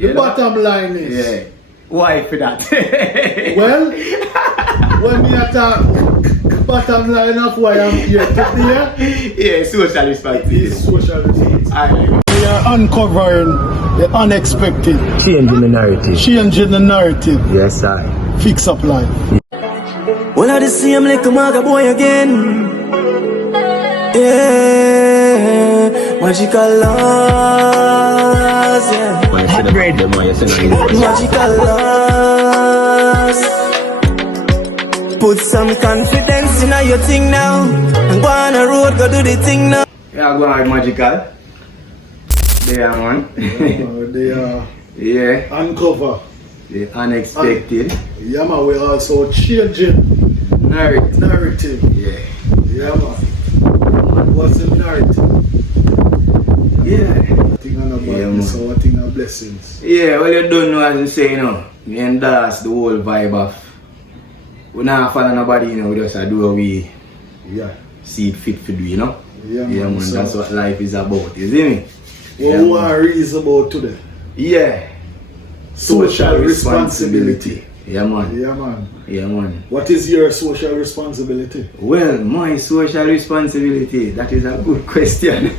The bottom line is... Yeah. Why for that? Well, when we attack bottom line of why I'm here today, yeah, social responsibility. is social responsibility. Alright. We are uncovering the unexpected, Changing the narrative. changing the narrative, Yes, sir. fix up life. Well, I just see him like a maga boy again. Yeah, magical laws, yeah. Hot bread. Magical laws. Put some confidence in your thing now. And go on the road, go do the thing now. Yeah, go on magical. There, man. They are Yeah, uncover. the unexpected Yeah, man, we're also changing narrative. narrative. Yeah. Yeah, man. What's the narrative? Yeah. Thing on about Yeah, this, man. our thing of blessings. Yeah, well, you don't know as you say, you know. Me and that's the whole vibe of. We not follow nobody, you know. We just do what we Yeah. see it fit to do, you know. Yeah, man. Yeah, man. So, That's what life is about, you see me? what we are is about today. Yeah. Social responsibility. Yeah, man. Yeah, man. Yeah, man. What is your social responsibility? Well, my social responsibility, that is a good question.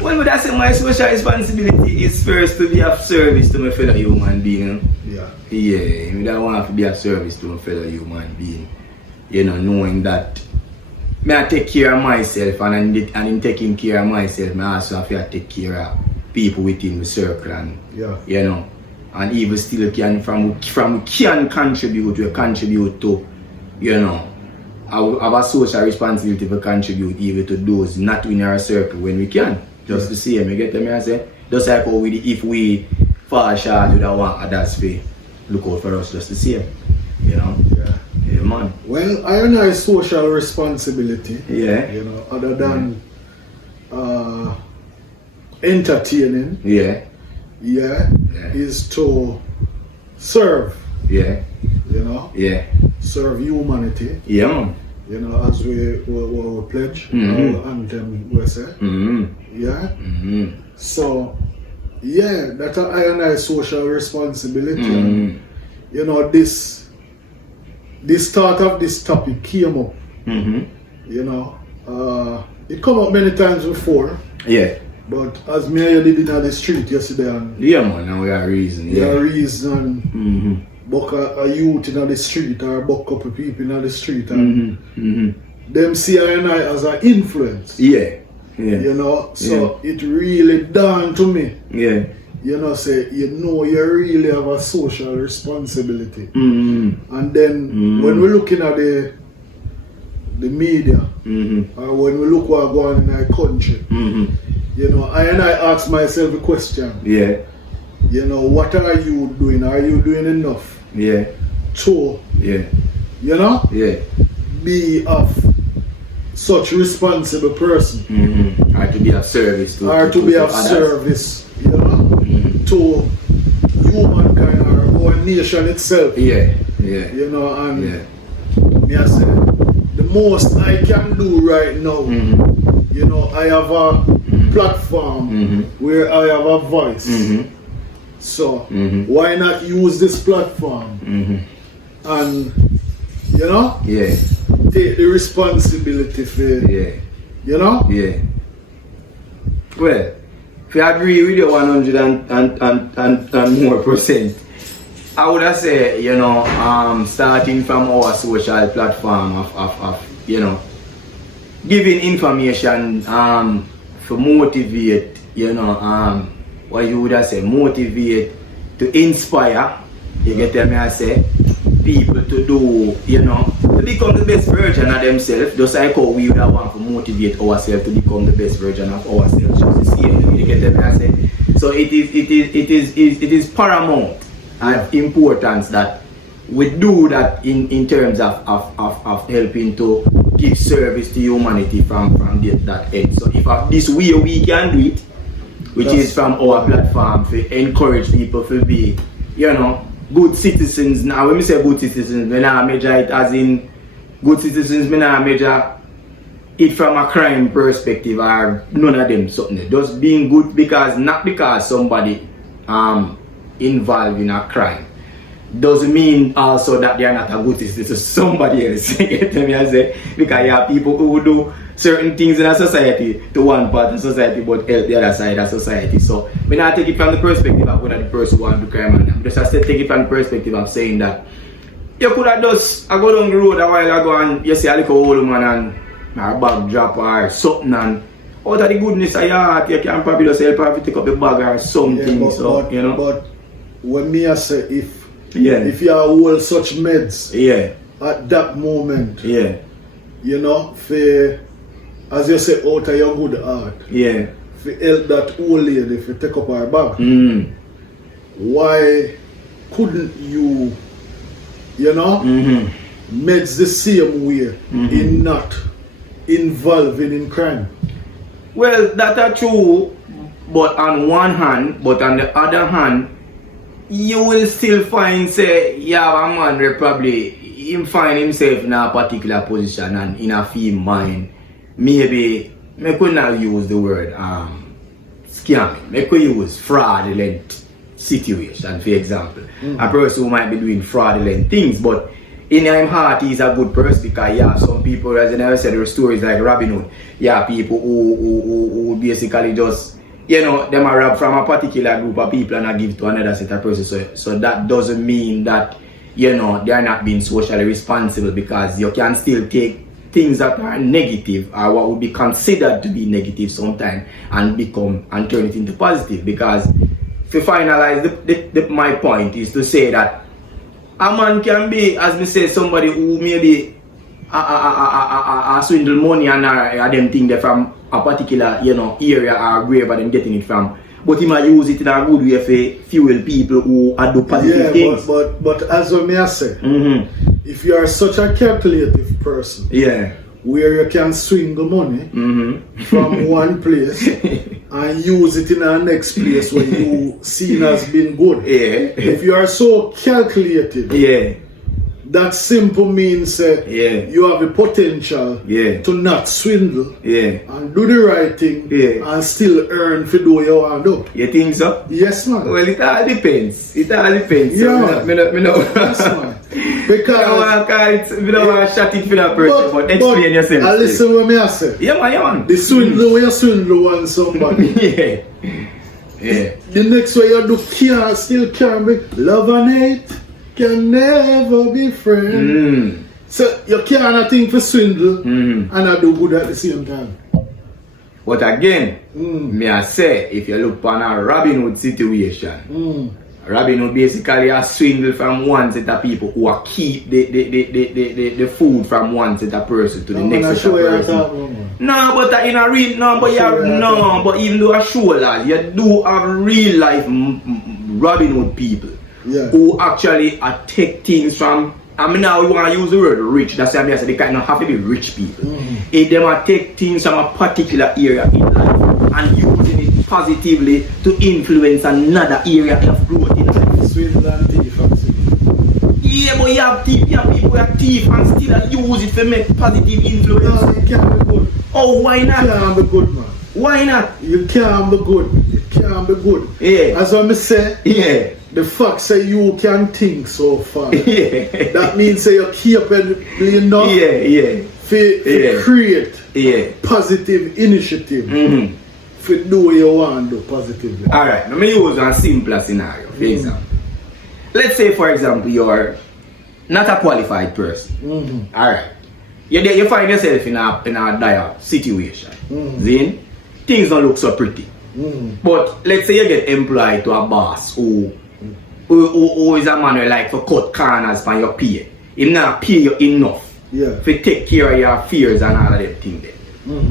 Well, would I say my social responsibility is first to be of service to my fellow human being. Yeah. Yeah, I don't want to be of service to my fellow human being. You know, knowing that I take care of myself, and in taking care of myself, I also have to take care of people within the circle, and Yeah. you know, and even still can can contribute to, you know, I have a social responsibility to contribute even to those not in our circle when we can. Just to see them, you get them, I say? Just like how if we fall short, we don't want others to look out for us just to see them. You know? Yeah. Yeah, man. Well, I know social responsibility, Yeah. you know, other than entertaining, Yeah. yeah, Yeah. is to serve, Yeah. you know, Yeah. serve humanity, Yeah, man. you know, as we pledge, Mhm. our anthem, we say, Mm-hmm. yeah. Mm-hmm. So, yeah, that's I social responsibility. Mm-hmm. And, you know, this thought of this topic came up, Mm-hmm. you know, it come up many times before, Yeah. but as me I did in the street yesterday and Yeah, man. Now we are reason. there Yeah. are reason Mm-hmm. buck a youth in the street or buck couple people in the street and Mm-hmm. Mm-hmm. them see I and I as an influence, Yeah. Yeah. you know, so it really dawned to me, Yeah. you know, say, you know, you really have a social responsibility. Mm-hmm. And then when we're looking at the media, Mm-hmm. or when we look what going on in our country, Mm-hmm. you know, I ask myself a question, Yeah. you know, what are you doing? Are you doing enough Yeah. to, Yeah. you know, Yeah. be of such responsible person, Mm-hmm. Or to be of service to or to be of others. service, you know, Mm-hmm. to humankind or our nation itself, Yeah. Yeah. you know, and Yeah. me I say, the most I can do right now, Mm-hmm. you know, I have a platform Mm-hmm. where I have a voice. Mm-hmm. So Mhm. why not use this platform Mm-hmm. and, you know, Yeah. take the responsibility for, Yeah. you know? Yeah. Well, if I agree with you 100 and more percent, I would have said, you know, starting from our social platform of you know, giving information to motivate, you know, what you would have said, motivate, to inspire, you get what I say, people to do, you know, to become the best version of themselves, just like how we would have want to motivate ourselves to become the best version of ourselves, just the same, you get what I say. So it is paramount and importance that we do that in terms of helping to give service to humanity from that end. So if this way we can do it, which is from our platform, to encourage people to be, you know, good citizens. Now when we say good citizens, we not measure it as in good citizens, we not measure it from a crime perspective or none of them something. Just being good because, not because somebody involved in a crime doesn't mean also that they are not a good citizen to somebody else. You get me? I say, because you have people who do certain things in a society to one part of society but help the other side of society. So we not take it from the perspective of whether the person who do crime, and just I take it from the perspective of saying that you could have just I go down the road a while ago and you see a little old man and a bag drop or something, and out of the goodness of your heart you can probably just help her to take up a bag or something. But, you know. But when me I say if you hold such meds at that moment, you know, for as you say, out of your good heart, for help that old lady if you take up her bag, why couldn't you, you know, meds the same way in not involving in crime? Well, that's true, but on one hand, but on the other hand, you will still find, say, you have a man where probably him find himself in a particular position and in a film mind, maybe, I could not use the word scamming, I could use fraudulent situation, for example. A person who might be doing fraudulent things, but in his heart he's a good person, because you have some people, as I never said, there are stories like Robin Hood, you have people who basically just, you know, them are rob from a particular group of people and I give to another set of persons. So that doesn't mean that, you know, they are not being socially responsible, because you can still take things that are negative or what would be considered to be negative sometimes and turn it into positive. Because to finalize my point is to say that a man can be, as me say, somebody who maybe a swindle money and them thing there from a particular, you know, area or wherever them getting it from, but he might use it in a good way for fuel people who do positive things. But as I may say, if you are such a calculative person, where you can swindle money from one place and use it in the next place where you seen as being good. If you are so calculated, that simple means you have the potential to not swindle and do the right thing and still earn for do you want to do. You think so? Yes, man. Well, it all depends. It all depends. Yeah. Yes, man. Because we don't want to shut it for that person, but explain yourself. I listen what me I say. Yeah, man. The swindle where you swindle on somebody. The next way you do still be love and hate. Can never be friends. So you can't think for swindle and I do good at the same time. But again, me I say, if you look on a Robin Hood situation, Robin Hood basically a swindle from one set of people who are keep the food from one set of person to the next set of person. No, but in a real but even though I show that you do have real life Robin Hood people. Who actually take things from, I mean now you want to use the word rich, that's why I say they can't have to be rich people. If they take things from a particular area in life and using it positively to influence another area of growth in life. Swindle and thief and yeah, but you have people who are thief and still use it to make positive influence. No, you can't be good. Oh, why not? You can't be good, man. Why not? You can't be good. You can't be good. As I say, the fact say you can think so far. That means say you're capable enough to create positive initiative for do what you want to do positively. Alright, let me use a simpler scenario, for example. Let's say for example you're not a qualified person. Alright. You find yourself in a dire situation. Then things don't look so pretty. But let's say you get employed to a boss who is a man who like to cut corners from your pay. He not pay you enough to take care of your fears and all of them things there.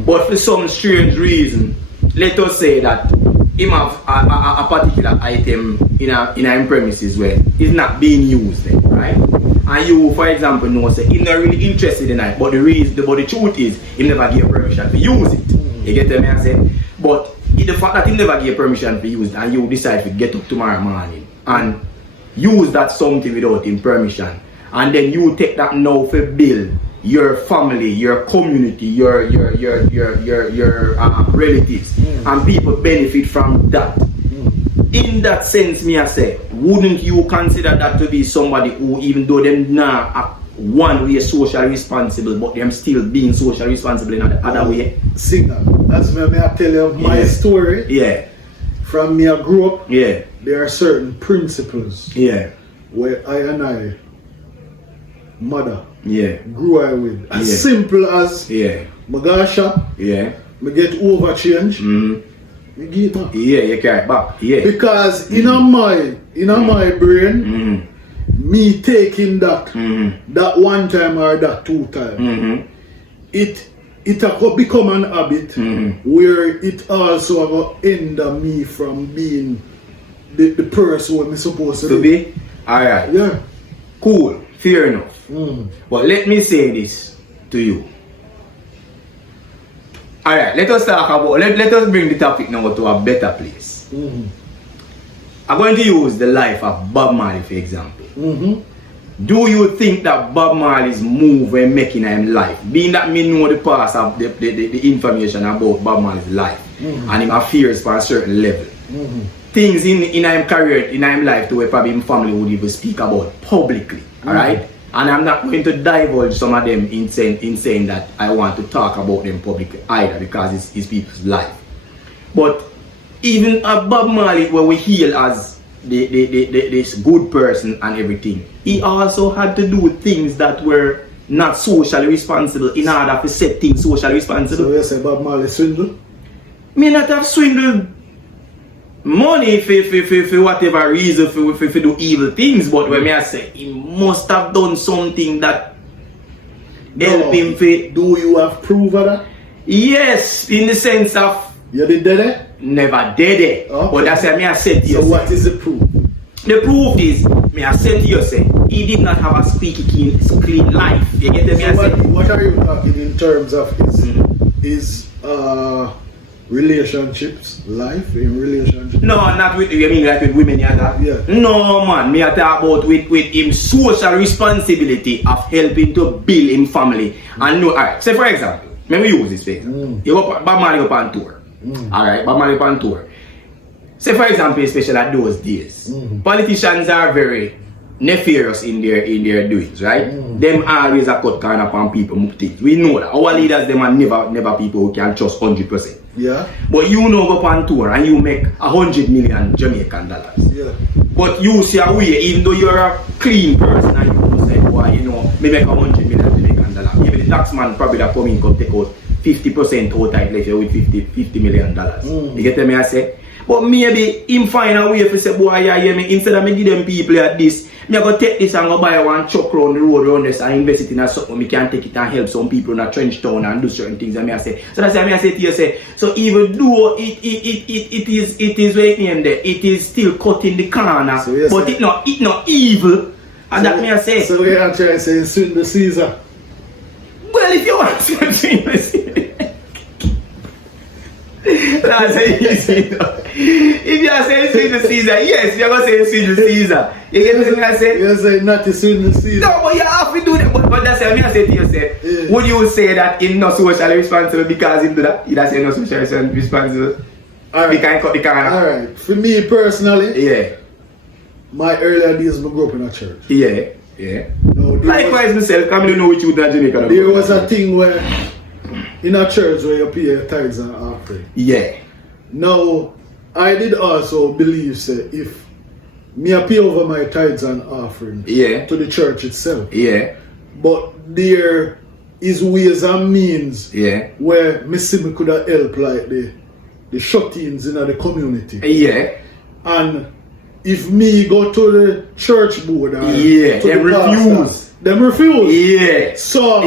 But for some strange reason, let us say that him have a particular item in a premises where it's not being used there, right? And you, for example, know say he's not really interested in it, but the truth is he never gave permission to use it. You get what I say? But the fact that he never gave permission to use it and you decide to get up tomorrow morning and use that something without him permission, and then you take that now for build your family, your community, your relatives, and people benefit from that. in that sense, me I say, wouldn't you consider that to be somebody who, even though them not one way socially responsible, but them still being socially responsible in the other way? Signal. That's why I tell you my story. Yeah. From me I grew up. Yeah. There are certain principles. Yeah. Where I and I, mother, yeah, grew I with. As simple as I go shop. Yeah. I get overchange. Mm-hmm. I give it back. Yeah, you carry it back. Yeah. Because in my brain, me taking that that one time or that two time, it have become an habit where it also have end up me from being the person what me supposed to be. Alright. Yeah. Cool. Fair enough. But let me say this to you. Alright, let us talk about, let us bring the topic now to a better place. I'm going to use the life of Bob Marley for example. Do you think that Bob Marley's move when making him life, being that me know the past of the information about Bob Marley's life and him affairs for a certain level, things in him career, in him life to where probably him family would even speak about publicly, alright? And I'm not going to divulge some of them in saying that I want to talk about them publicly either, because it's people's life. But even Bob Marley, where we hail as this good person and everything, he also had to do things that were not socially responsible in order to set things socially responsible. So you say Bob Marley swindle? Me not have swindled money for whatever reason for do evil things, but when I say he must have done something that help him for. Do you have proof of that? Yes, in the sense of you did it? Never did it. Okay. But that's what I said to you. So what is the proof? The proof is, me I said to you, say, he did not have a squeaky clean life. You get me? So what are you talking in terms of his relationships, life in relationships? No, not with you mean like with women, yeah. No man, me I talk about with him social responsibility of helping to build him family. And no, alright, say for example, let me use this thing. You go Bob Marley up on tour. Alright, Bob Marley up on tour. Say for example, especially at those days, politicians are very nefarious in their doings, right? Them always a cut corner upon people things. We know that. Our leaders, them are never people who can trust 100%. Yeah. But you know go on tour and you make 100 million Jamaican dollars. Yeah. But you see a way, even though you're a clean person and you say, why, you know, me make 100 million Jamaican dollars. Even the tax man probably that come in could take out 50% out like with $50 million. You get me I say? But maybe him find a way to say, boy, yeah, me, instead of me give them people at this, me go take this and go buy one truck round the road around this and invest it in a something. Me can take it and help some people in a trench town and do certain things. And me I say, so that's why me I say to you, say, so even though it is right name there, it is still cut in the corner, so yes, but it not evil. And so, that me I say. So we are trying to say swindle Caesar. Well, if you want to swindle Caesar. That's easy. If you are saying swindle Caesar, yes, you're going to say swindle Caesar. You get what I say? You're saying not to swindle Caesar. No, but you have to do that. But that's what I say to you, say, would you say that he's not socially responsible because he do that? He doesn't say no socially responsible. Alright. He can't cut the corner. Alright. For me personally, yeah. My earlier days, I grew up in a church. Yeah. No, likewise, myself, I don't know what you do in Jamaica. There was a thing where, in a church where you pay your tithes and offering. Yeah. Now, I did also believe, say, if me I pay over my tithes and offering to the church itself. Yeah. But there is ways and means where me could have helped like the shut-ins in the community. Yeah. And if me go to the church board or to them refuse. Them refuse. Yeah. So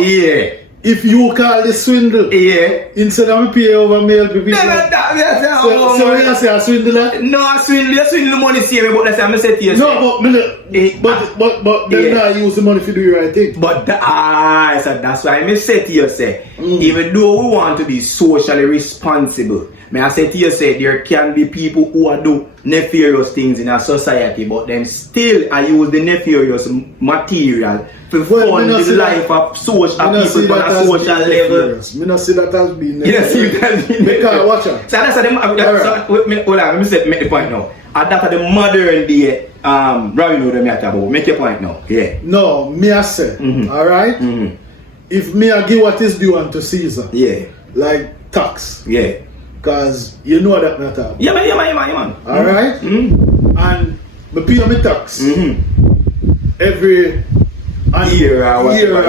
if you call the swindle, instead of pay over mail people. So we say a swindler? No, a swindle money same, but that's what I said to you. No, but then I use the money to do the right thing. But so that's why I said to you, say, even though we want to be socially responsible, May I say to you, say there can be people who are do nefarious things in our society, but them still I use the nefarious material to fund the life of social people on a social level. Me not see that as being Yes, you can. Because watch out. So that's hold on, let me make the point now. And that's the modern day revenue that me talk about. Make your point now. Yeah. No, me I say, alright? If me I give what is due unto Caesar, Yeah. like tax, Yeah. because you know that not happen. Yeah, man. Alright? And me pay me tax every Year or whatever.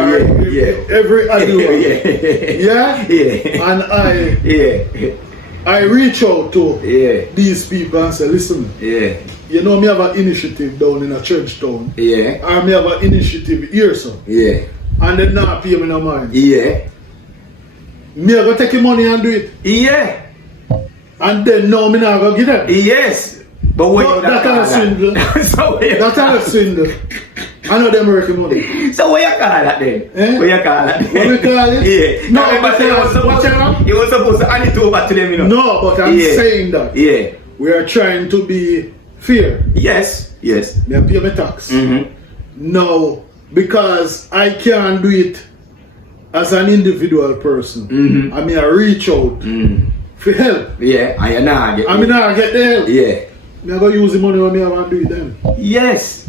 every annual. Yeah. Yeah? And I reach out to these people and say, listen, you know me have an initiative down in a church town. Yeah. Or me have an initiative here, so. Yeah. And then not pay me no mind. Yeah. Me I go take your money and do it. Yeah. And then now me not go give them. Yes. But what That kind of swindle. That kind of swindle. I know them working money. So what you call that then? Eh? What you call that? What we call it? Yeah. No, but you were supposed to hand it over to them, you know. No, but I'm saying that. Yeah. We are trying to be fair. Yes. Yes. Me pay my tax. Now, because I can't do it as an individual person, I mean I reach out for help. Yeah. And you not get. I mean I get the help. Yeah. Me I go use the money when me have and do it then. Yes.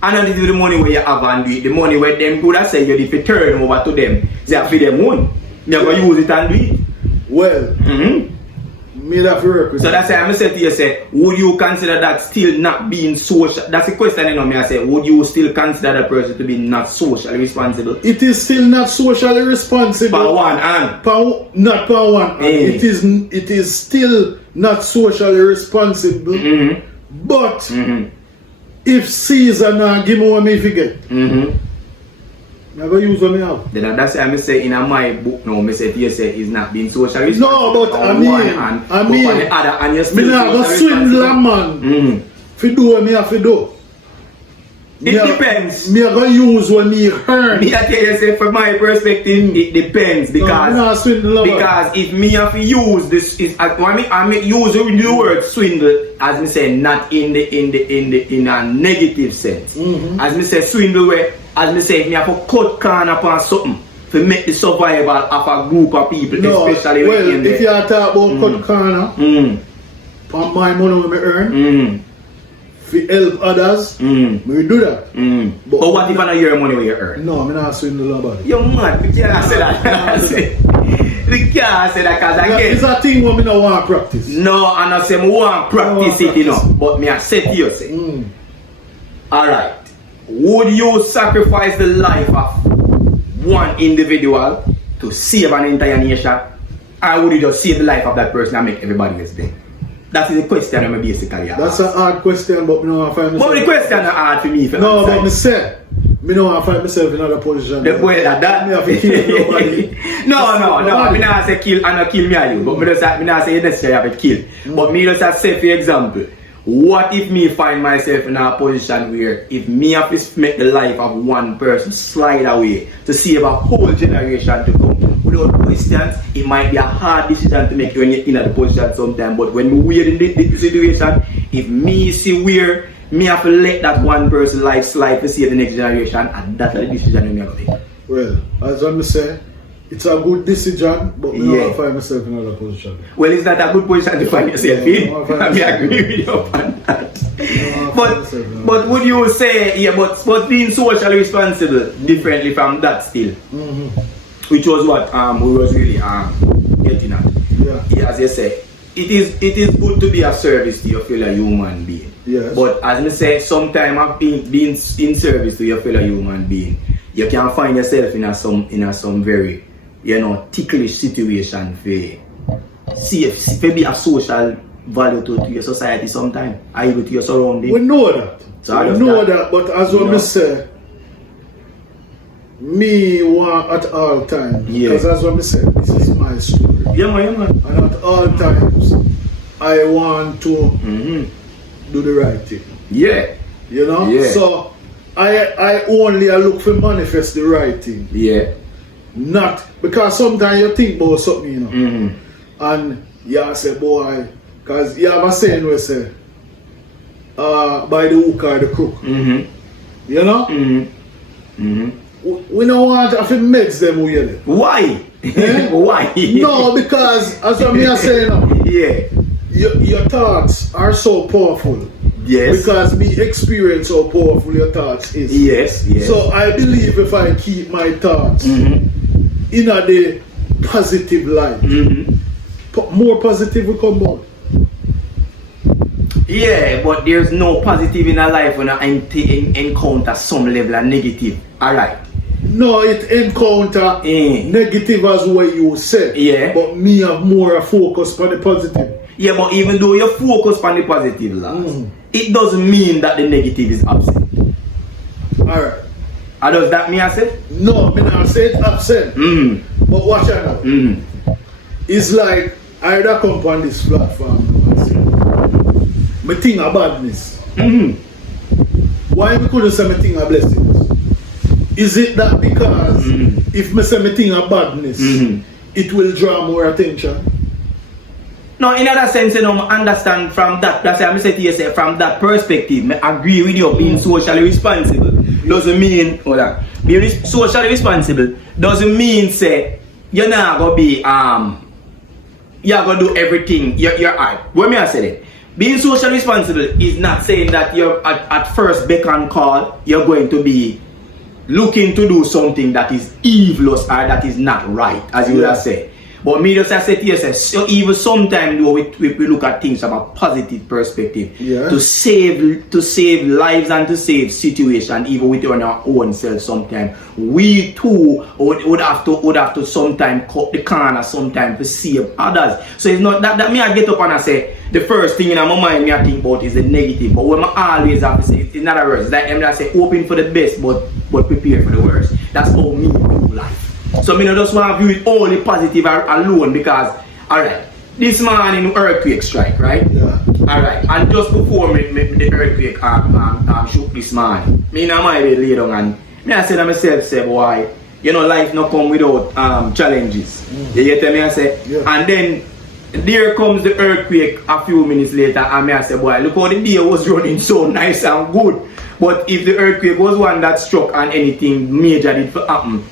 And not the money where you have and do it. The money where them could have said you if you turn over to them, they have for them own. They're going to use it and do it. Well, me have to work with so that's why I'm saying to you, say, would you consider that still not being social? That's the question, you know, me I say, would you still consider that person to be not socially responsible? It is still not socially responsible. Per one hand. Not per one hand. It is still not socially responsible. But if Caesar now give me what me forget, I go use what me have. Then that's why I say in my book now, I say to you say it's not being socially No, responsible. but I mean, but on the other hand, you still me not go swindle a man. Fi do what me have to do. It depends. Me go use what me earn. Me I tell you say from my perspective, it depends because if me have to use this, I mean use the word swindle as me say not in a negative sense. As me say swindle where as me say me have to cut corner upon something to make the survival of a group of people, especially when if you are talking about cut corner, for my money when me earn. If you help others, we do that. But what if I not your money when you earn? No, I'm not swindle nobody. You're mad. We can't say that. We can't say that because again. It's a thing where I don't want to practice. No, and I say I want to practice it, you know. But me I say to you, say, alright, would you sacrifice the life of one individual to save an entire nation? Or would you just save the life of that person and make everybody else dead? That is the question I'm basically asking. That's a hard question, but I don't want to find myself. But the question is hard for me. No, but I say, I don't want to find myself in another position. The way that. Me have to kill nobody. No. I don't say kill and not kill me and you. But I don't say you necessarily have to kill. But me just have to say, for example, what if me find myself in a position where if me have to make the life of one person slide away to save a whole generation to come? Without questions, it might be a hard decision to make when you're in a position sometimes. But when we're in this situation, if me see where me have to let that one person life slide to save the next generation, and that's the decision we have to make. Well, as I say, it's a good decision, but I don't find myself in another position. Well, it's not a good position to find yourself in. I agree with you on that. But would you say, but being socially responsible differently from that still? Which was what we was really getting at. Yeah, as you say, it is good to be a service to your fellow human being. Yes. But as I say, sometimes I've been in service to your fellow human being, you can find yourself in some very, ticklish situation for be a social value to your society sometimes, either to your surroundings. We know that. But as I say, me want at all times, because as I said, this is my story. Yeah, man. And at all times, I want to do the right thing. Yeah. You know? Yeah. So, I only look for manifest the right thing. Yeah. Not, because sometimes you think about something, and you say, boy, because you have a saying where say, by the hook or the crook. You know? We don't want to mix them with it. Why? Eh? Why? No, because as I'm here saying, Yeah. your thoughts are so powerful. Yes. Because me experience how powerful your thoughts is. Yes, yes. So I believe if I keep my thoughts in a the positive light, more positive will come out. Yeah, but there's no positive in our life when I encounter some level of negative. Alright. No, it encounter negative as what you said. Yeah. But me have more a focus on the positive. Yeah, but even though you focus on the positive, lads, it doesn't mean that the negative is absent. Alright. And does that mean I say? No, me not say it absent. But watch out now. It's like I da come on this platform and say, me think of badness. Why we couldn't say me think of blessings? Is it that because if me say me think of badness, it will draw more attention? No, in other sense, you know, I understand from that. That's why I say to you, say, from that perspective, I agree with you. Being socially responsible doesn't mean, being socially responsible doesn't mean, say, you're not gonna be, you're gonna do everything. You're alright. What may I say that? Being socially responsible is not saying that you're at first beck and call, you're going to be looking to do something that is evilous or that is not right, as you would have said. But me just say to yourself, so even sometimes we look at things from a positive perspective, to save lives and to save situations, even within our own self. Sometimes we too would have to sometimes cut the corner, sometimes to save others. So it's not that me I get up and I say the first thing in my mind me I think about is the negative. But when I always have to say, in other words, like I say, hoping for the best, but prepare for the worst. That's how me do life. So I just want to view it only positive alone because, alright, this morning earthquake strike, right? Yeah. Alright, and just before the earthquake shook this morning, me and my bed lay down and I said to myself, say, boy, you know, life not come without challenges. You get me? I say, and then there comes the earthquake a few minutes later and I say, boy, look how the day was running so nice and good. But if the earthquake was one that struck and anything major did happen,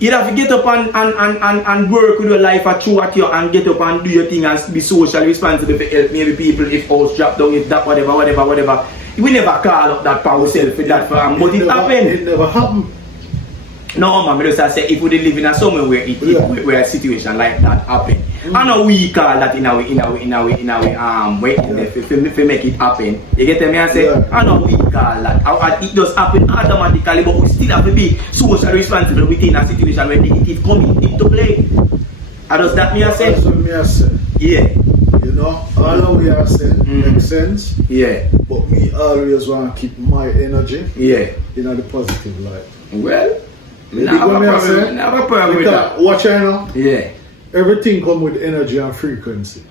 you'd have to get up and work with your life at you and get up and do your thing and be socially responsible for help maybe people if house drop down, if that, whatever. We never call up that for ourselves for that, but it happened. It never happened. No, man, I just say if we live in a somewhere where where a situation like that happen, I know we call that in our way to make it happen. You get me? I say, I know we call that. It does happen automatically, but we still have to be socially responsible within a situation where it coming into play. And does that mean I say? That's what me I say. Yeah. You know, all of we are saying makes sense. Yeah. But me always want to keep my energy in a positive light. Well, Never problem with that. Watch out now. Yeah. Everything come with energy and frequency.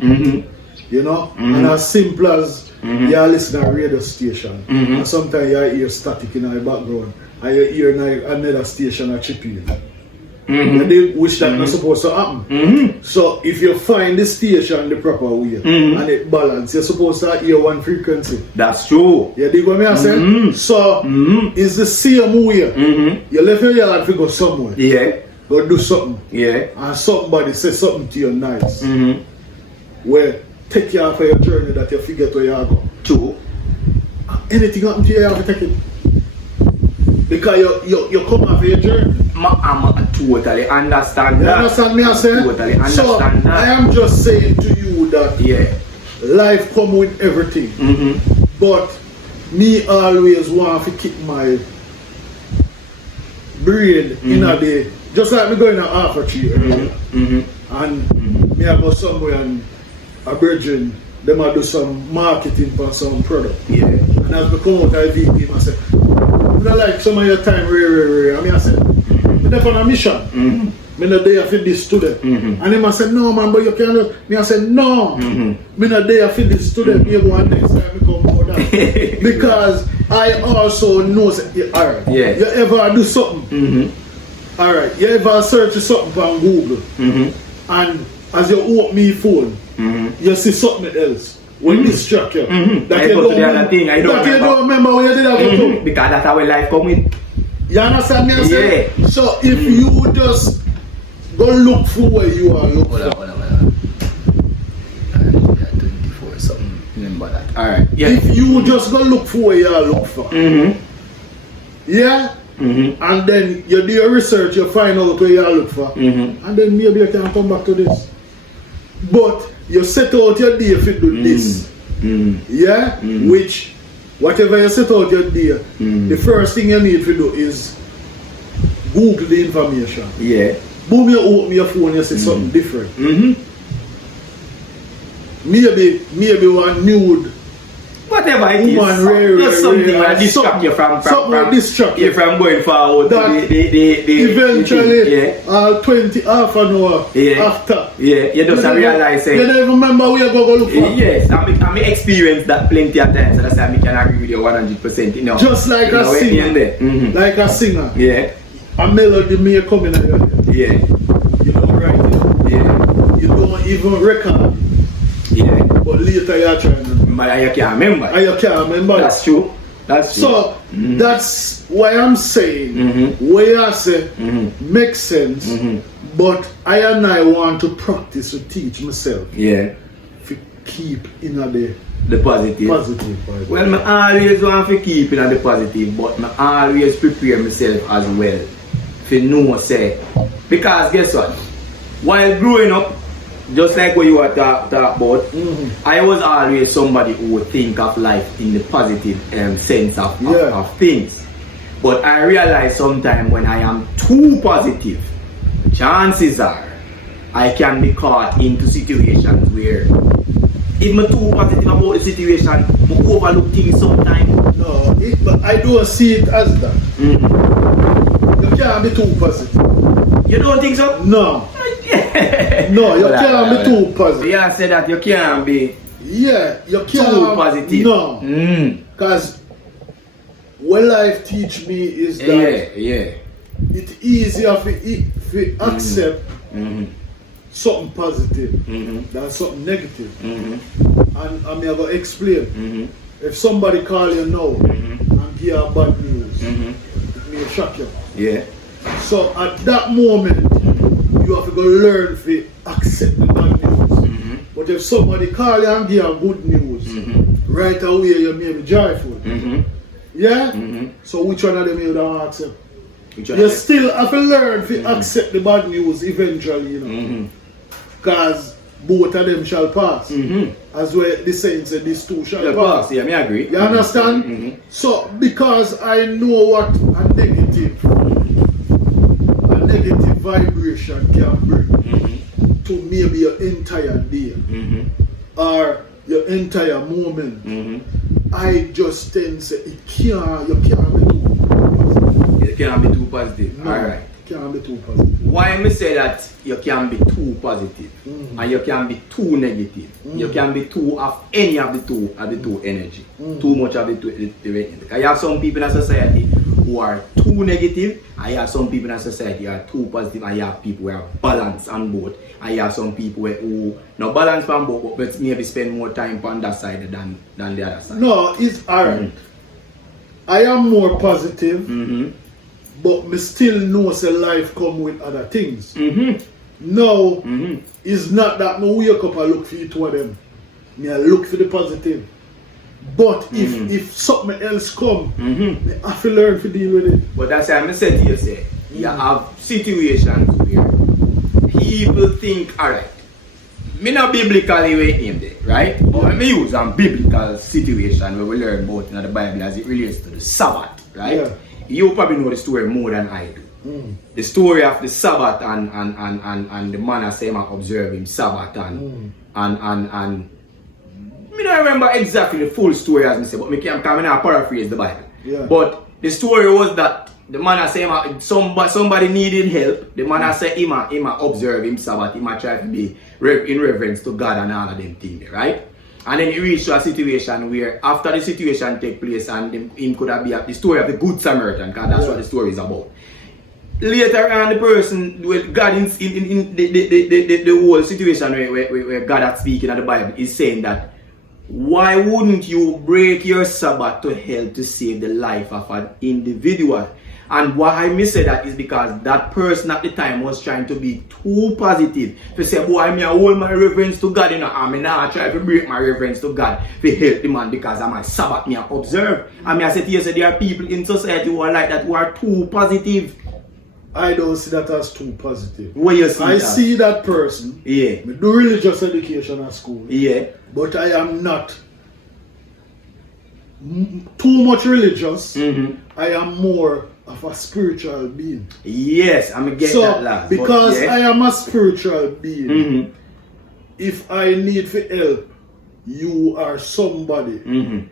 You know? And as simple as you listen to a radio station, and sometimes you hear static in the background, and you hear another station a chip in. Which that not supposed to happen. So if you find the station the proper way and it balance, you're supposed to hear one frequency. That's true. You dig what I say? So it's the same way. You left your yard to go somewhere. Yeah. Go do something. Yeah. And somebody say something to you nice. Where take you off of your journey that you forget where you are going. True. Anything happen to you, you have to take it. Because you come off your journey. I totally understand you that. You understand me I say? Totally understand that. I am just saying to you that life come with everything. But me always want to keep my brain in a day. Just like me going to Alpha Tree and me I go somewhere and a virgin, them I do some marketing for some product. And as we come out of VP, I say, I like some of your time, I mean, I said, I'm on a mission. I'm not there for this student. And then I said, no, man, but you can't. Me, I said, no, I'm not there for this student. Me go on next time I come out that. Because I also know, alright, you ever do something, alright, you ever search something on Google, and as you open me phone, you see something else. When distract you. That you don't remember when you did that. Because that's how life come with. You understand me? Yeah. So if you just go look for where you are looking for. Hold on. 24 something. Remember that. Alright. Yeah. If you just go look for where you are looking for. Yeah? And then you do your research, you find out where you are looking for. And then maybe you can come back to this. But you set out your day if you do this. Yeah? Which, whatever you set out your day, the first thing you need to do is Google the information. Yeah. Boom, you open your phone, you see something different. Maybe one nude. Whatever it is, just something that distract you from going forward to the eventually 20 half an hour after. Yeah, you just realize you don't even remember where you go look for. Yes, I experienced that plenty of times, so that's why I can agree with you 100%. You know, just like a singer. Like a singer. Yeah. A melody may come in your head. Yeah. You don't write it. Yeah. You don't even record. Yeah. But later you're trying to. But you can't remember. And you can't remember. That's true. That's true. So that's why I'm saying what you say makes sense. But I want to practice to teach myself. Yeah. To keep in the positive. Positive. Well, I always want to keep in the positive, but I always prepare myself as well. For know say. Because guess what? While growing up, just like what you were talking about, I was always somebody who would think of life in the positive sense of things. But I realize sometimes when I am too positive, chances are I can be caught into situations where if I'm too positive about the situation, I overlook things sometimes. No, but I don't see it as that. You can't be too positive. You don't think so? No. No, you can't be too positive. Yeah, I said that you can't be. Yeah, you can't. Too positive. No. Because what life teach me is that it's easier to accept something positive than something negative. And I'm going to explain. If somebody call you now and give you bad news, it may shock you. Yeah. So at that moment, you have to go learn to accept the bad news. But if somebody call you and give you good news, right away you may be joyful. Yeah? So which one of them you don't accept? You still have to learn to accept the bad news eventually, you know. Because both of them shall pass. As well the saying said, these two shall pass. Yeah, I agree. You understand? So because I know what a negative vibration can bring to maybe your entire day or your entire moment, I just tend to say you can't be too positive. You can't be too positive. No, alright. You can't be too positive. Why I say that you can't be too positive and you can't be too negative. You can't be too of any of the two energy. Too much of the two. Because you have some people in society who are too negative, and you have some people in society who are too positive, and you have people who are balanced on both. And you have some people who not balance on both, but maybe spend more time on that side than the other side. No, it's alright. I am more positive, but me still know say life come with other things. No, it's not that me wake up and look for each one of them. Me I look for the positive. But if something else come, me have to learn to deal with it. But that's why I said to you, say, you have situations where people think, alright, me not biblically way in there, right? But when me use a biblical situation where we learn about in the Bible as it relates to the Sabbath, right? Yeah. You probably know the story more than I do. The story of the Sabbath and the man I say I observe him Sabbath and me don't remember exactly the full story as I say, but me can paraphrase the Bible. Yeah. But the story was that the man I say somebody needed help. The man I say him observe him Sabbath, him try to be in reverence to God and all of them things, right? And then he reached to a situation where after the situation take place and him could have been the story of the Good Samaritan, because that's what the story is about. later on the person with God in the whole situation where God is speaking in the Bible is saying that why wouldn't you break your Sabbath to help to save the life of an individual? And why I say that is because that person at the time was trying to be too positive. To say, boy, I hold my reverence to God, you know, I now try to break my reverence to God to help the man because I'm a Sabbath me observe. I said yes, there are people in society who are like that, who are too positive. I don't see that as too positive. What you see? I see that person. Yeah. I do religious education at school. Yeah. But I am not too much religious. I am more of a spiritual being. Yes, I'm getting that last. Because yeah. I am a spiritual being, if I need for help, you are somebody.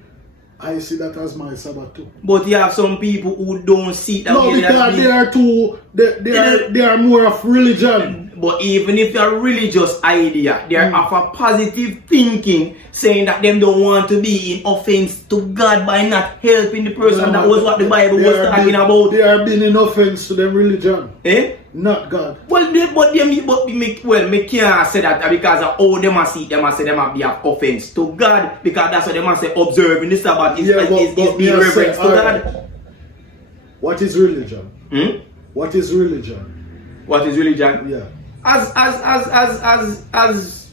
I see that as my Sabbath too. But you have some people who don't see that. No, because they are too. They are more of religion. But even if you're religious idea, they're of a positive thinking, saying that them don't want to be in offense to God by not helping the person. That was what the Bible was talking about. They are being in offense to them religion. Eh? Not God. Well, me can't say that because of how them see them and say them be of offense to God, because that's what them say observing the Sabbath is being reverence to God. What is religion? What is religion? What is religion? Yeah.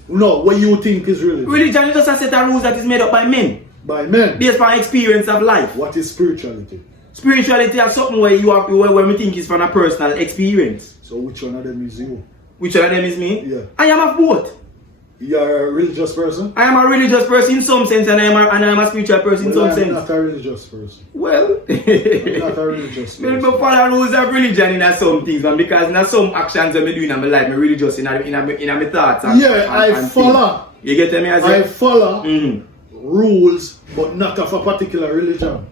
No, what you think is religion? Religion is just a set of rules that is made up by men. By men? Based on experience of life. What is spirituality? Spirituality is something where we think is from a personal experience. So which one of them is you? Which one of them is me? Yeah. I am of both. You are a religious person? I am a religious person in some sense, and I am a spiritual person in some sense. I'm not a religious person. Well, I'm not a religious person. I follow rules of religion in some things, and because in some actions I do in my life, I'm religious in my thoughts. I follow. You get me? I follow rules, but not of a particular religion.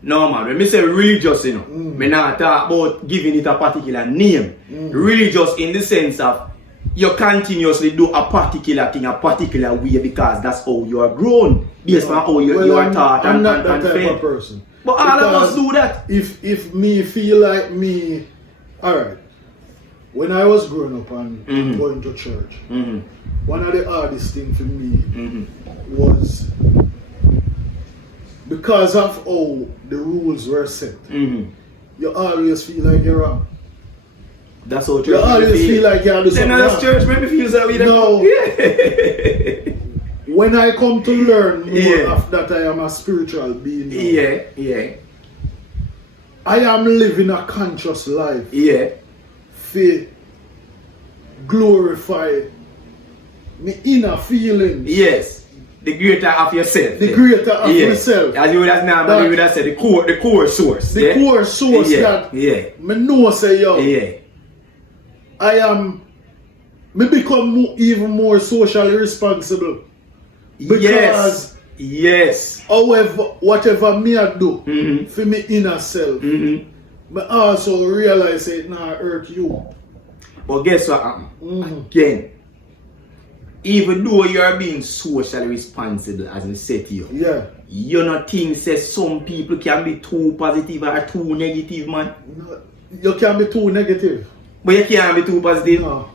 No man, when I say religious, you know, I not talk about giving it a particular name. Religious in the sense of you continuously do a particular thing a particular way because that's how you are grown, based on how you are taught I'm not that type of person. But all of us do that. If me feel like me, alright, when I was growing up and going to church, one of the hardest things for me was because of how the rules were set. You always feel like you're wrong. That's how church. You always feel like you're doing something wrong. Church maybe feels that way. No. When I come to learn more of that, I am a spiritual being. Yeah. I am living a conscious life. Yeah. For glorify my inner feelings. Yes. The greater of yourself. The greater of yourself. As you would have now, you would have said the core source. The core source that me know say yo. Me become even more socially responsible. Because however, whatever me I do for me inner self, me also realize it now hurt you. But guess what happened? Again, even though you are being socially responsible as I said to you, you not think say some people can be too positive or too negative, man? No, you can be too negative. But you can't be too positive. No,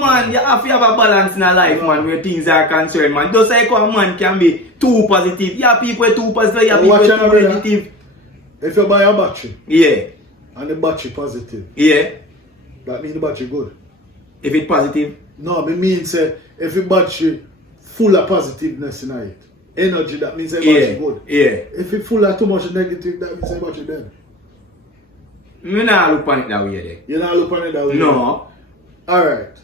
man. You have to have a balance in a life, man, where things are concerned, man. Just like a man can be too positive. You have people too positive, you have people too negative. If you buy a battery, and the battery positive, that means the battery good. If it's positive? No, it means if the battery full of positiveness in it, energy, that means the battery good. If it's full of too much negative, that means the battery dead. Me not look on it that way there. You not look on it that way? No. Alright.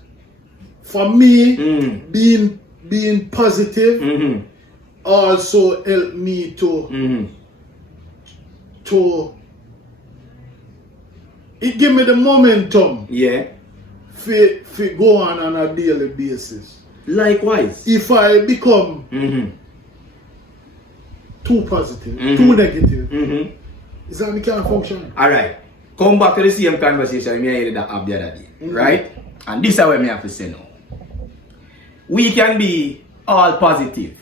For me, being positive also helped me to it give me the momentum for go on a daily basis. Likewise. If I become too positive, too negative, is that me can't function. Alright. Come back to the same conversation me and that have the other day, right? And this is what me have to say now. We can be all positive,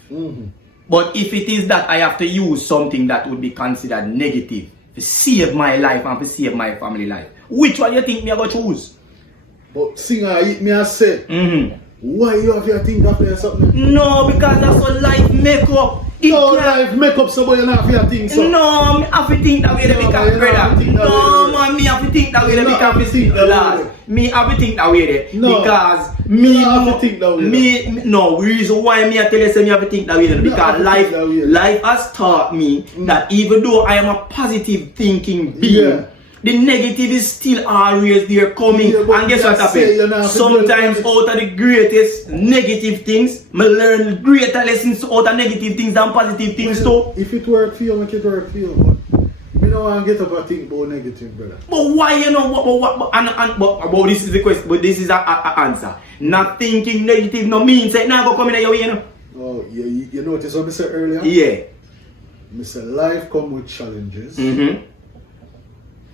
but if it is that I have to use something that would be considered negative to save my life and to save my family life, Which one you think me I go choose? But singer, me I say, why you have to think after something? No, because that's what life make up. Life make up somebody and have to think so. No, me have to think that way because brother. No, man, me have to think that way because me have to think that way because me have to think that way. No, reason why me I tell you say me have to think that way because life has taught me that even though I am a positive thinking being, the negative is still always there coming. And guess what happens? Sometimes out of the greatest negative things, I learn greater lessons out of negative things than positive things too. If it work for you, make it work for you. But you know I get up and think about negative, brother. But why you know but this is the question, but this is an answer. Not thinking negative no means it now go come in your way, you know. Oh, you notice what I said earlier? Yeah. I said life come with challenges.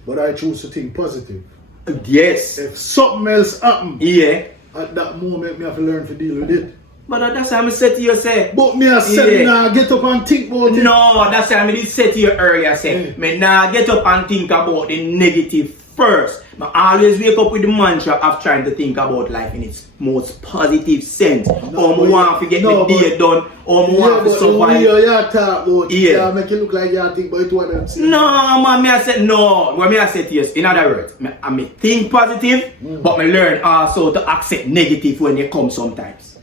But I choose to think positive. Yes. If something else happen, at that moment me have to learn to deal with it. But that's what I said to you, say. But me I said, nah, get up and think about it. No, that's what I did say to you earlier, say. Me nah get up and think about the negative first. I always wake up with the mantra of trying to think about life in its most positive sense. Or I want to get the day done. Or I want to survive. You talk about make it look like you think about what I'm saying. No, man, me I said no. What me I said to you, in other words, I think positive, but I learn also to accept negative when they come sometimes.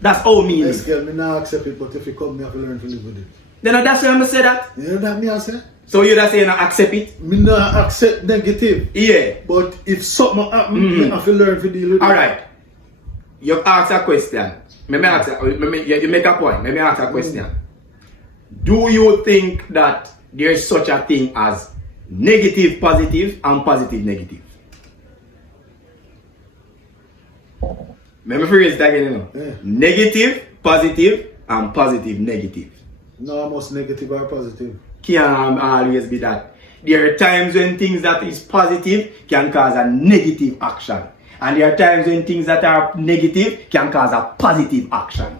That's all me. Yes, girl, me not accept it, but if it come, me have to learn to live with it. Then that's why I say that. You know that me I say? So you that say not accept it? Me not accept negative. Yeah. But if something happen, me have to learn to deal with it. Alright. You ask a question. You make a point. Let me ask a question. Do you think that there is such a thing as negative positive and positive negative? Let me phrase that again, you know. Negative positive and positive negative. No, most negative or positive. Can't always be that. There are times when things that is positive can cause a negative action. And there are times when things that are negative can cause a positive action.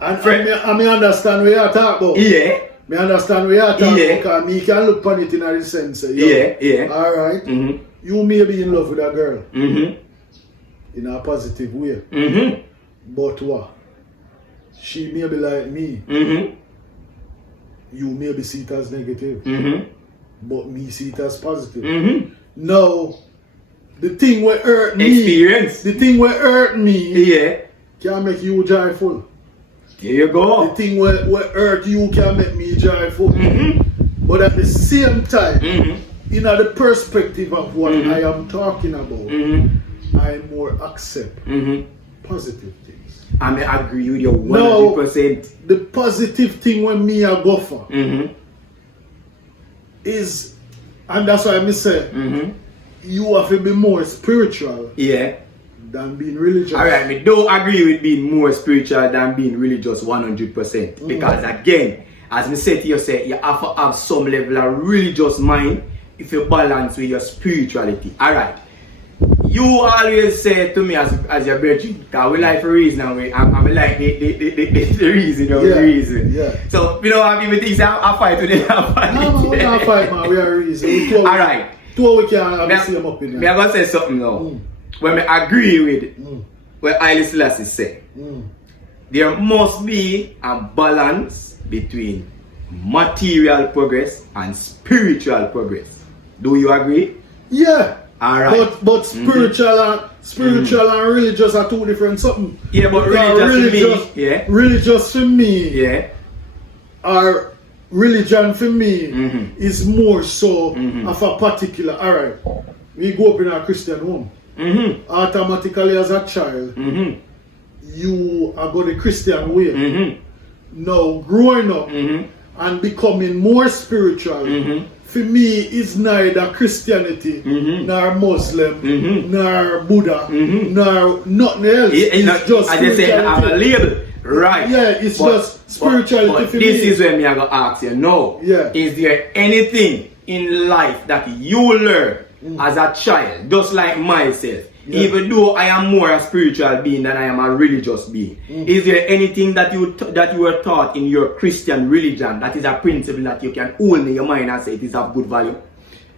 And I understand what you're talking about. Yeah. I understand what you're talking about because me can look on it in a sense. Alright. You may be in love with a girl. In a positive way. But what? She may be like me. You maybe see it as negative, but me see it as positive. Now, the thing will hurt me. The thing will hurt me. Can make you joyful. There you go. The thing will hurt you can make me joyful. But at the same time, in the perspective of what I am talking about, I more accept positive things. I may agree with you 100%. The positive thing when me I go for is, and that's why I say, you have to be more spiritual than being religious. Alright, me don't agree with being more spiritual than being religious 100%. Because again, as me say to you, say, you have to have some level of religious mind if you balance with your spirituality. Alright. You always say to me as your brother, because we like for reason and I like the reason, the reason. So, you know, I mean, things I fight today. No, we don't fight, man. We are reason. Alright. Two we can see them up in there. Me I'm going to say something now. When I agree with what Haile Selassie say, there must be a balance between material progress and spiritual progress. Do you agree? Yeah. Alright. But spiritual and religious are two different something. Yeah, but religious for me, or religion for me is more so of a particular. Alright, we go up in a Christian home. Automatically as a child, you are going the Christian way. Now growing up and becoming more spiritual. For me, it's neither Christianity, nor Muslim, nor Buddha, nor nothing else. It's just I just say I'm a label. Right. Yeah, it's just spirituality but for this me. Is where me I go ask you now. Is there anything in life that you learn as a child, just like myself, even though I am more a spiritual being than I am a religious being? Is there anything that you were taught in your Christian religion that is a principle that you can hold in your mind and say it is of good value?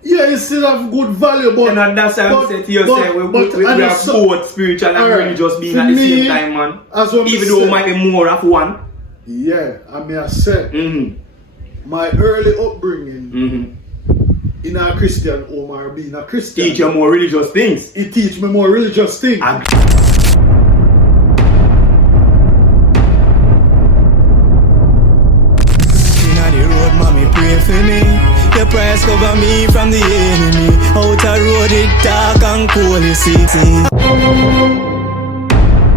Yeah, it still have good value, but... And that's why I'm saying to you, we have both spiritual and religious being at the same time, man. Even though it might be more of one. Yeah, I mean, I said, my early upbringing in a Christian home or being a Christian... Teach you more religious things. It teach me more religious things. Pray for me, the price cover me from the enemy. Out a road it dark and cold, you see.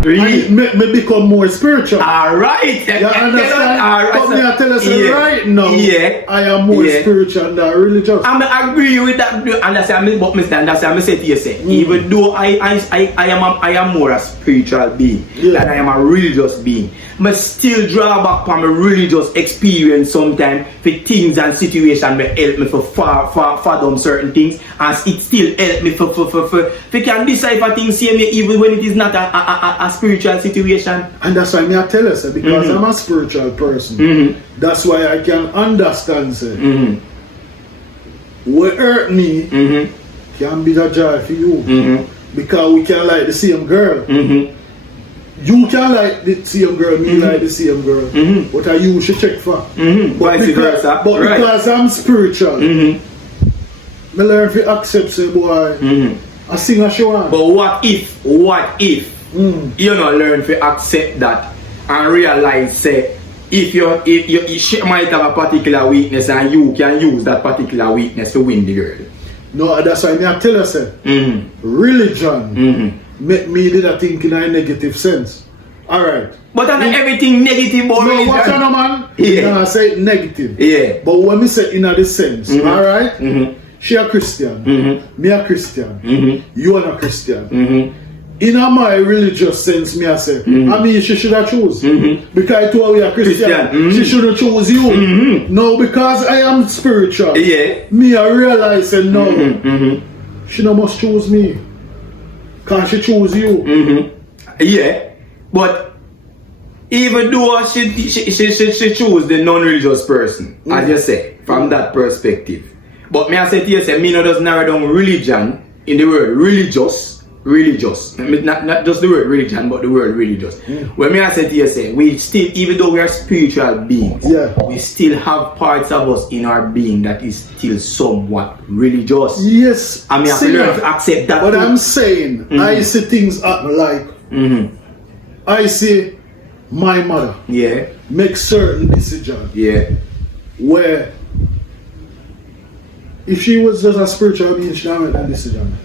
Really? And it make me become more spiritual. Alright. You understand? Alright. But me I tell you right now, I am more spiritual than religious. I agree with that. And that's why I say to you, even though I am more a spiritual being than I am a religious being, but still draw back from a religious experience sometimes for things and situations that help me for fathom certain things, and it still help me for can decipher things same way even when it is not a spiritual situation. And that's why I tell you, because I'm a spiritual person. That's why I can understand, what hurt me can be the joy for you. Because we can like the same girl. You can like the same girl, me like the same girl. But I you should check for. But because I'm spiritual, I learn to accept, say, boy, I sing a show on. But what if you not learn to accept that and realize, say, if you might have a particular weakness and you can use that particular weakness to win the girl? No, that's why I tell you, say, religion make me did a think in a negative sense. Alright. But not everything negative about religion. No, what's on, man? Yeah. I say negative. Yeah. But when we say in this sense, alright? She a Christian. Me a Christian. You are a Christian. In my religious sense, me I say, I mean, she should have choose. Because I told we are Christian. She shouldn't choose you. No, because I am spiritual. Me I realize that no, she no must choose me. Because she choose you. But even though she choose the non-religious person, as you say, from that perspective. But me I say to you, say, me no does narrow down religion in the word religious. Not just the word religion, but the word religious. When me I say to you, say, we still, even though we are spiritual beings, we still have parts of us in our being that is still somewhat religious. Yes. I mean, I have to learn to accept that. But I'm saying, I see things happen like, I see my mother make certain decisions. Where if she was just a spiritual being, she would make that decision.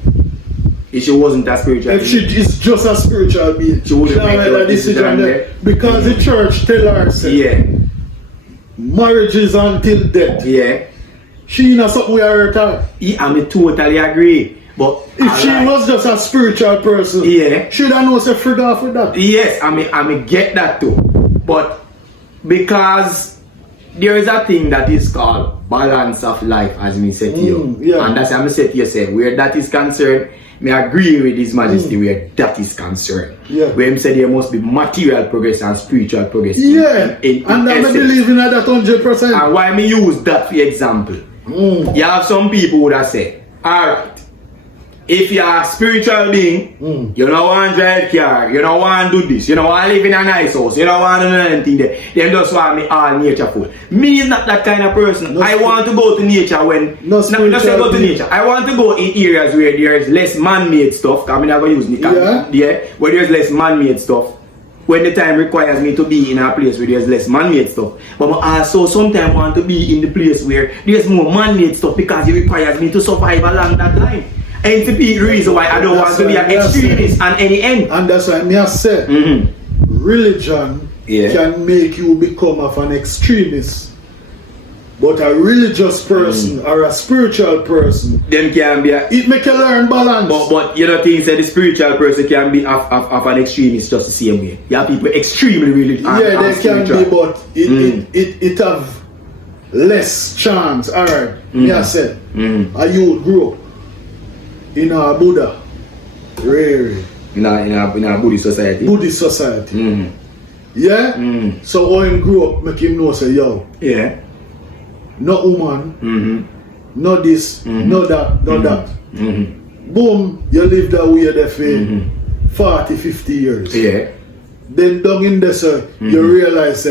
If she wasn't a spiritual being, if she is just a spiritual being, she wouldn't make that decision there. Because the church tell her, marriage is until death. She not something we are her. I mean, totally agree. But if she was just a spiritual person, she'd have known to free off with that. Yes, I mean get that too. But because there is a thing that is called balance of life, as me said to you. And that's what I said to you, say, where that is concerned, me agree with His Majesty where that is concerned. Where him said there must be material progress and spiritual progress. And I believe in that 100%. And why me use that for example? You have some people who that say, alright, if you are a spiritual being, you don't want to drive car, you don't want to do this, you don't want to live in a nice house, you don't want to do anything there. Them just want me all natureful. Me is not that kind of person. I want to go to nature when... Not say go to nature. I want to go in areas where there is less man-made stuff. I mean, I'm going to use it. Where there's less man-made stuff. When the time requires me to be in a place where there's less man-made stuff. But I also sometimes want to be in the place where there's more man-made stuff because it requires me to survive along that line. And to be the reason why I don't want to be an extremist on any end. And that's why me I said, religion can make you become of an extremist. But a religious person or a spiritual person, them can be it make you learn balance. But you know things that the spiritual person can be of an extremist just the same way. You have people extremely religious. They can be, but it have less chance. Alright, me I said, a youth grew up in a Buddha, really. In a Buddhist society. Buddhist society. So when he grew up, make him know say, yo, no woman no this, no that, no that. Boom, you live that way there for 40, 50 years. Yeah. Then down in there, sir, you realize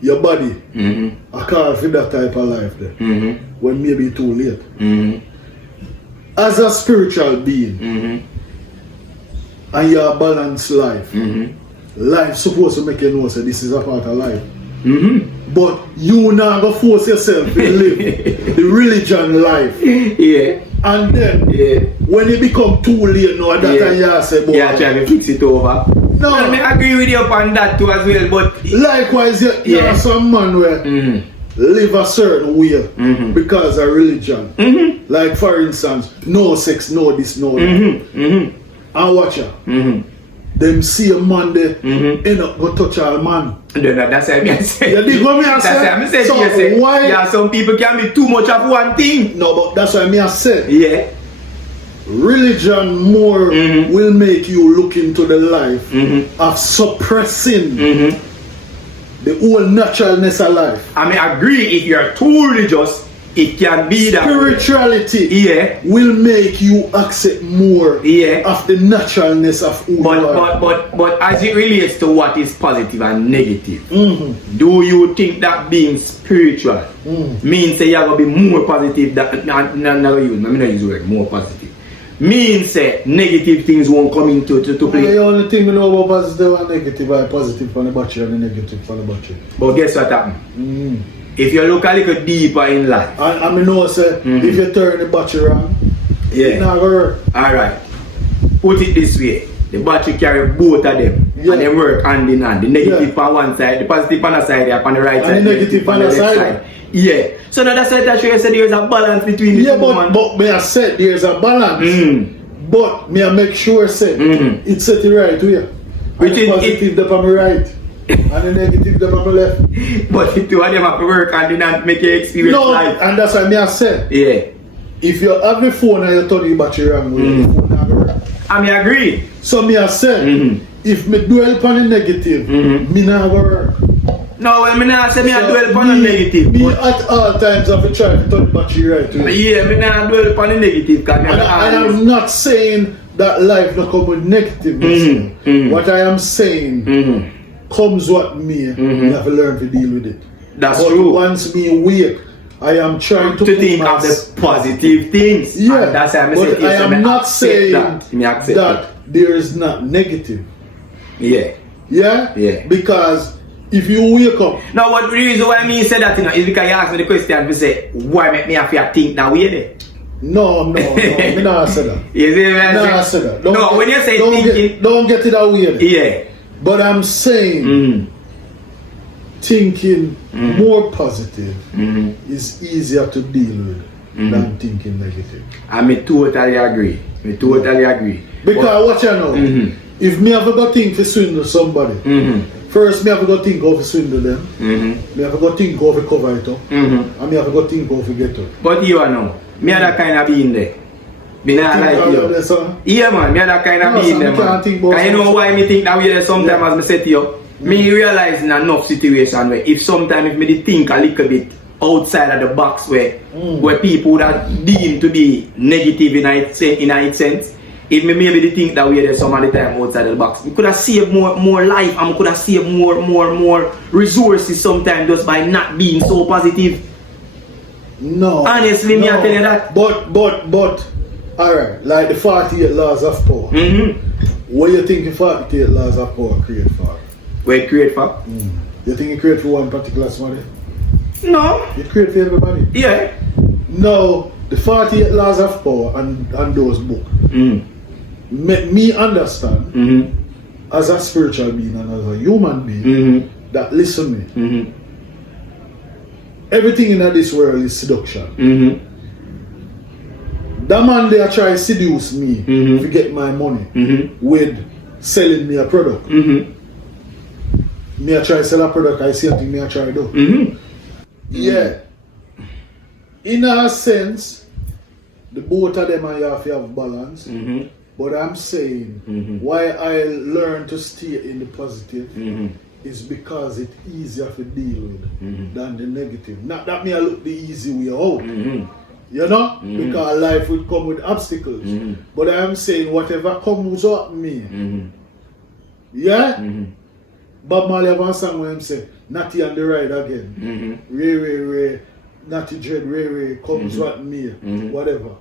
your body I can't for that type of life there. When maybe too late. As a spiritual being, and you have balanced life, life supposed to make you know that this is a part of life. But you now go force yourself to live the religion life. Yeah. And then when it become too late now, that time you say, boy, yeah, trying to fix it over. No. Well, I agree with you upon that too as well, but likewise you have some man where live a certain way because of religion. Like for instance, no sex, no this, no that. And watch out. Them see a man there, end up go touch a man. That's what I say. You dig what I say? So why? Yeah, some people can be too much of one thing. No, but that's what I say. Yeah. Religion more will make you look into the life of suppressing the whole naturalness of life. I mean, I agree, if you're too religious, it can be that spirituality will make you accept more of the naturalness of who you are. But as it relates to what is positive and negative, do you think that being spiritual means that you are going to be more positive than not use the word more positive? Means that negative things won't come into play. The only thing we know about positive and negative are positive for the battery and the negative for the battery. But guess what happened? If you look a little deeper in life, and I know say if you turn the battery wrong, it's not gonna work. Alright. Put it this way. The battery carry both of them and they work hand in hand. The negative on one side, the positive on the side, on the right side, and the negative on the left side. Yeah. So now that's why I show you say there's a balance between the two. But me I said there's a balance. But me I make sure say it's set the right way. And the positive up on my right. And the negative up on my left. But the two of them have to work and then not make you experience life. And that's why me I said. Yeah. If you have the phone and you turn the battery wrong, the phone not gonna work. I mean, I agree. So me I said, if me dwell upon the negative, me not gonna work. No, well, me not say me so dwell upon the negative. Me at all times have to try to turn the battery right. Yeah, me not dwell upon the negative. And I'm not saying that life not come with negativeness. What I am saying comes what me, you have to learn to deal with it. That's true. Once me awake, I am trying to think of the positive things. Yeah, and that's why but I am not saying that there is not negative. Yeah. Yeah? Yeah. Because if you wake up. Now, what the reason why me say that, is because you asked me the question to say, why make me have to think that way there? No, me not say that. You see what I say that. When you say thinking. Don't get it that way there. Yeah. But I'm saying thinking more positive is easier to deal with than thinking negative. I totally agree. Because what you know, if me have to think to swindle somebody, first me have to think how to swindle them, me have to think how to cover it up, and me have to think how to get up. But you know, me are that kind of being there. Me not like you. Yeah man, me are that kind of being there man. And you know why me think that way there sometimes as me say to you? Me realize in enough situation where if sometimes if me think a little bit outside of the box where people that deem to be negative in its sense, if me maybe think that way there some of the time outside of the box, we could have saved more life and we could have saved more resources sometimes just by not being so positive. No. Honestly, me I tell you that. But alright, like the 48 laws of power. What do you think the 48 laws of power create for? Where it create for? You think it create for one particular somebody? No. It create for everybody? Yeah. No, the 48 laws of power and those books make me understand as a spiritual being and as a human being that listen me. Everything in this world is seduction. That man there try to seduce me to get my money with selling me a product. Me I try to sell a product, I see something me I try to do. Yeah. In a sense, the both of them I have to have balance. But I'm saying why I learn to stay in the positive is because it's easier to deal with than the negative. Not that me I look the easy way out. You You know? Because life would come with obstacles. But I am saying whatever comes up me. Yeah? Bob Marley have a song where him say, Natty on the ride again. Ray, Natty Dread, Ray, comes what me. Whatever.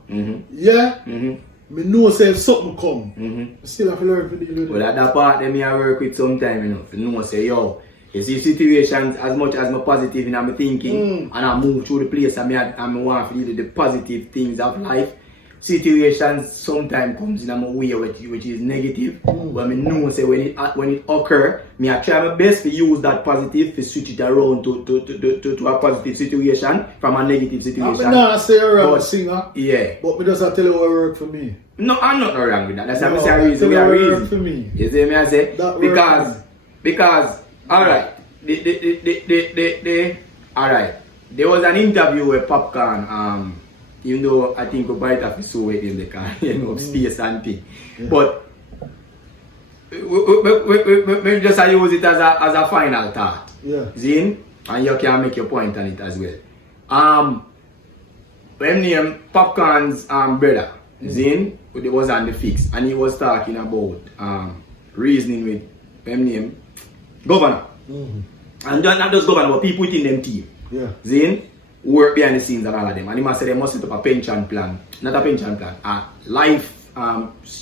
Yeah? Me know say if something come. I still have to learn to deal with it. Well, at that part, then I work with sometime, you know. You know, say, yo, you see situations as much as I'm positive in my thinking, and I move through the place and I want to deal with the positive things of life. Situations sometimes comes in my way which is negative. But I know say when it occur, me I try my best to use that positive to switch it around to a positive situation from a negative situation. I'm not say you're a singer. Yeah. But me just tell you what work for me. No, I'm not wrong with that. That's what I'm reason. We are reason. For me. You see me I say? Because alright. Alright. There was an interview with Popcorn, even though I think we might have to sew it in the car, you know, space and thing. But we just use it as a final thought. Yeah. Zin? And you can make your point on it as well. When name Popcorn's brother, Zin, it was on the fix, and he was talking about reasoning with name governor. And not just governor, but people within them team. Yeah. Zin? Work behind the scenes and all of them, and he must say they must set up a pension plan, not a pension plan, a life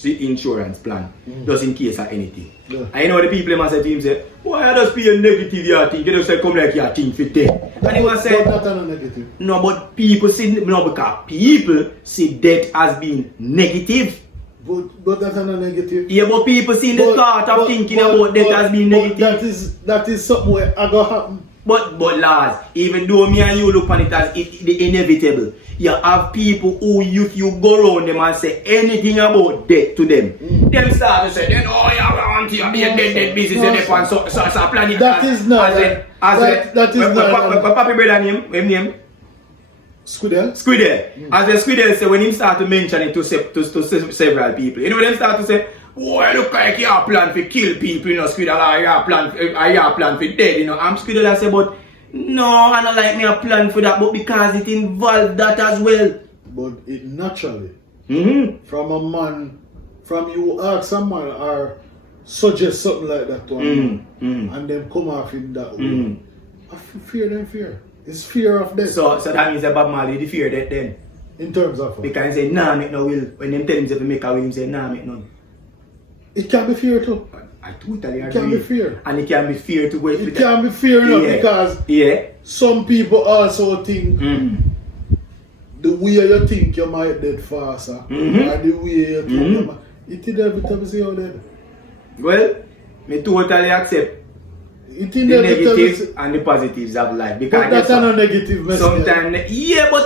insurance plan, just in case of anything. Yeah. I know the people must say to him say, why I just be a negative you think? You just say come like you think for death. And he must say, but not a negative. No, but people see because people see death as being negative. But that's not a negative. Yeah, but people see the thought of thinking about death as being negative. That is something where I go happen. But lads, even though me and you look on it as the inevitable, you have people who if you go around them and say anything about death to them, them start to say, then oh yeah, I want you to be a dead business and so planning. That is not that is not. What papi brother name? Squidel. As the Squidel say when him start to mention it to several people, you know them start to say, oh, look like you have plan to kill people, you know, Squidel, you have plan for dead, you know. I'm Squidel, I say, but no, I don't like me a plan for that, but because it involves that as well. But it naturally, from a man, from you ask someone or suggest something like that to a man, and then come off in that way. I fear them fear. It's fear of death. So that means that Bob Marley, the fear death then? In terms of what? Because he say, nah, make no will. When them tell him to make a will, him say, nah, make none. It can be fear too. I totally agree. It can be fear. And it can be fear too. It can be fear because some people also think the way you think you might dead faster and the way you think you might, it inevitable say you're dead. Well, me totally accept it the negatives and the positives of life. Because but that's not a negative message. Sometimes, yeah, but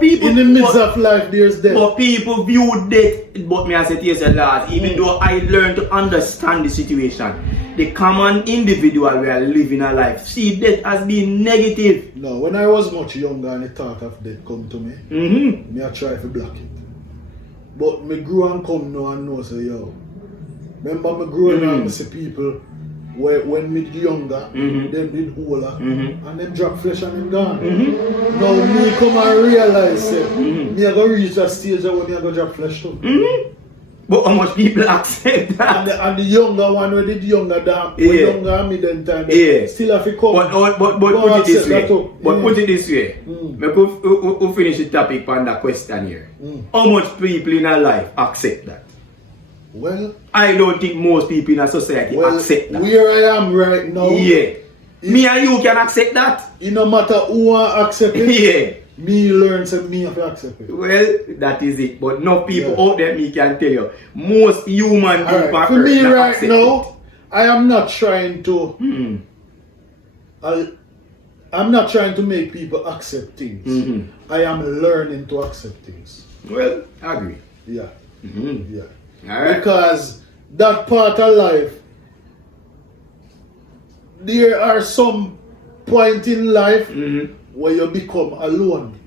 people in the midst of life there's death. But people view death, but me I say to yourself, lad, even though I learned to understand the situation, the common individual we are living our life see death as being negative. No, when I was much younger and the thought of death come to me, me I try to block it. But me grew and come now and know say, yo, remember me growing up, I see people when me younger, them did hola and them drop flesh and them gone. Now me come and realize me I go reach that stage where me I go drop flesh too. But how much people accept that? And the younger one who did younger than younger me then time still have to come. But put it this way. Put it this way. We finish the topic on that question here. How much people in our life accept that? Well, I don't think most people in our society accept that. Where I am right now, me and you can accept that. It no matter who accept it. Me learn to me have to accept it. Well, that is it. But no people out there, me can tell you, most human people for me right now, I am not trying to. I'm not trying to make people accept things. I am learning to accept things. Well, I agree. Yeah. Yeah. Right. Because that part of life, there are some point in life where you become alone.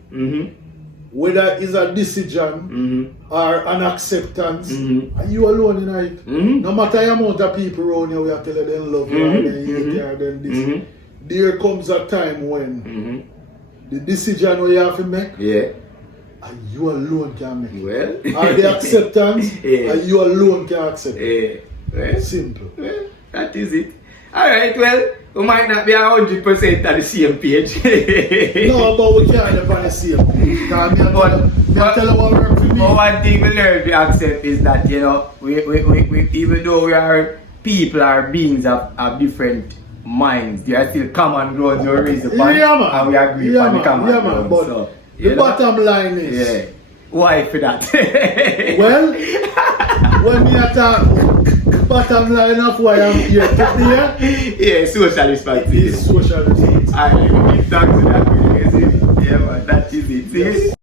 Whether it's a decision or an acceptance, and you alone in it. No matter the amount of people around you, we are telling them love you and then hate you and then this. There comes a time when the decision you have to make and you alone can make it. Well. Or the acceptance, and you alone can accept it. Well, Simple. Well, that is it. Alright, well, we might not be 100% on the same page. No, but we can't live on the same page. Because me tell you what work for me. But one thing we learn to accept is that, you know, we even though we are people or beings of different minds, there are still common grounds we raise upon, and we agree upon the common grounds. But so, the bottom line is... Yeah. Why for that? Well, when we attack the bottom line of why I'm here today, yeah, socialist party. is socialist. I give thanks to that. Yeah, man, that is it. See?